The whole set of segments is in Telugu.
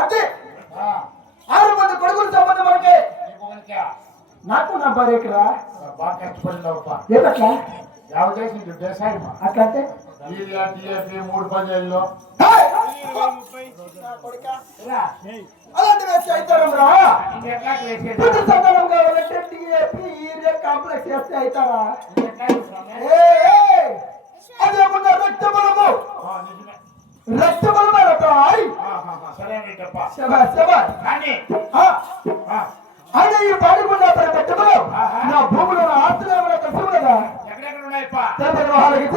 అంటే 6 మంది కొడుకులు సంబంధం మనకి నాకు నా భార్యకిరా బాగా కష్టపడిందవుతా ఏదట్లా యావ చేసింది దేశాయి అట్లంటే మూడు పదేళ్ళు అలాంటి వేసి అవుతారా సంతానం కావాలంటే కాంప్లెక్స్ చేస్తే అవుతారా అదేమన్నా రక్తబలము రక్తబలమే అదే ఈ పాడుకుండా పెట్టబలం నా భూములో ఆస్తులు ఏమైనా కష్టం కదా ఎక్కడెక్కడ ఉన్నాయి వాళ్ళకి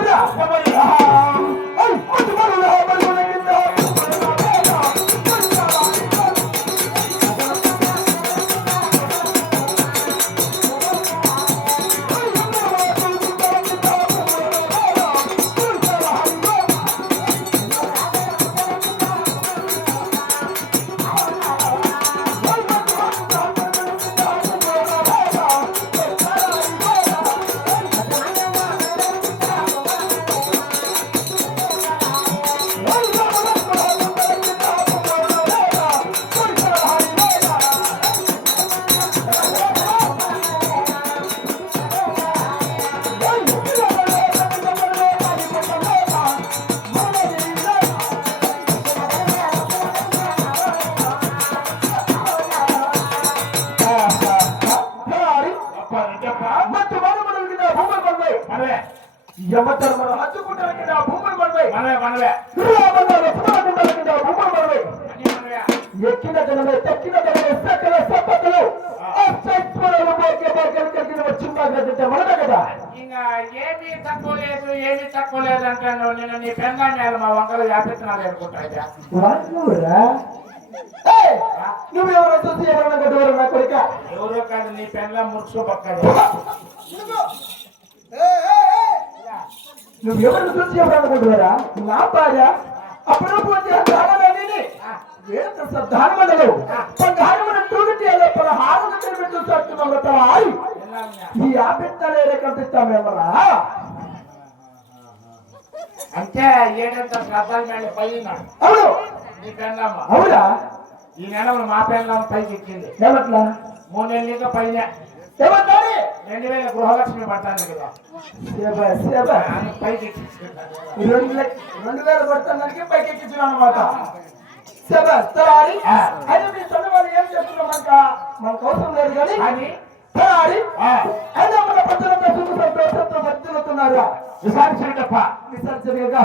యమధర్మను హత్తుకుంటానికి నా భూములు మనవే భూములు మనవే ఎక్కిన జనమే తక్కిన జనమే సకల సంపదలు అసత్వరలు కలిగిన వచ్చిందంటే మనమే కదా ఇంకా ఏమీ తక్కువ లేదు అంటాను నేను నీ పెంగాణ్యాలు మా వంకలు వ్యాపిస్తున్నాను అనుకుంటా నువ్వెవరో చూసి ఎవరన్నా కొట్టేవారు నా కొడుక ఎవరో కాదు నీ పెంగా ముడుచు పక్కన నువ్వు ఎవరిని చూసి ఎవరనుకుంటున్నారా నా భార్య అప్పుడు ఈ ఆపిస్తాలే కనిపిస్తామేమరా అంటే ఏడంత శ్రద్ధాలు మేడ పైన అవును నీ పెంగమ్మ అవునా ఈ నెల మా పెంగమ్మ పైకి ఎక్కింది ఏమట్లా 3 నెలలుగా పైన ఏమంటారు 2000 గృహలక్ష్మి పడతాను కదా పైకి 2000 పడతానికి పైకి ఎక్కించిన అనమాట అయితే మీ సొంత వాళ్ళు ఏం చేస్తున్నారు మనకు అవసరం లేదు కానీ అయితే మన పద్ధతులతో సుఖ సంతోషంతో వర్తిల్లుతున్నారు విసర్జనగా విసర్జనగా